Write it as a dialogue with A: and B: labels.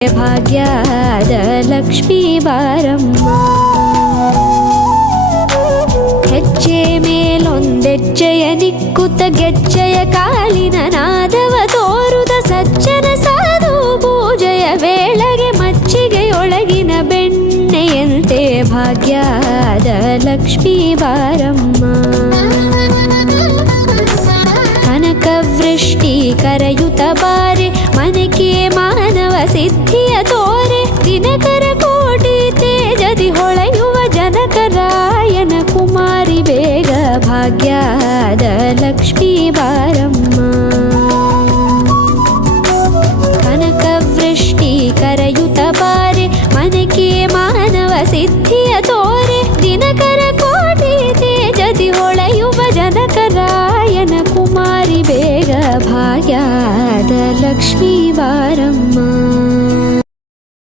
A: ಭಾಗ್ಯದ ಲಕ್ಷ್ಮೀ ಬಾರಮ್ಮ ಹೆಜ್ಜೆ ಮೇಲೊಂದೆಜ್ಜೆಯ ನಿಕ್ಕುತ್ತ ಗೆಜ್ಜೆಯ ಕಾಲಿನ ನಾದವ ತೋರುದ ಸಜ್ಜನ ಸಾಧು ಪೂಜೆಯ ವೇಳೆಗೆ ಮಚ್ಚಿಗೆಯೊಳಗಿನ ಬೆಣ್ಣೆಯಂತೆ ಭಾಗ್ಯದ ಲಕ್ಷ್ಮೀ ಬಾರಮ್ಮ ಕನಕವೃಷ್ಟಿ ಕರೆಯುತ ಬಾರೆ ಮನಕೆ ಮಾನವ ಸಿದ್ಧಿಯ ತೋರೆ ದಿನಕರ ಕೋಟಿ ತೇಜದಿ ಹೊಳೆಯುವ ಜನಕರಾಯನ ಕುಮಾರಿ ಬೇಗ ಭಾಗ್ಯದ ಲಕ್ಷ್ಮೀ ಬಾರಮ್ಮ ಕನಕವೃಷ್ಟಿ ಕರೆಯುತ ಬಾರೆ ಮನಕೆ ಮಾನವ ಸಿದ್ಧಿಯ ತೋರೆ ದಿನಕರ ಕೋಟಿ ತೇಜದಿ ಹೊಳೆಯುವ ಜನಕರಾಯನ ಕುಮಾರಿ ಬೇಗ ಭಾಗ್ಯದ ಲಕ್ಷ್ಮೀ ಬಾರಮ್ಮ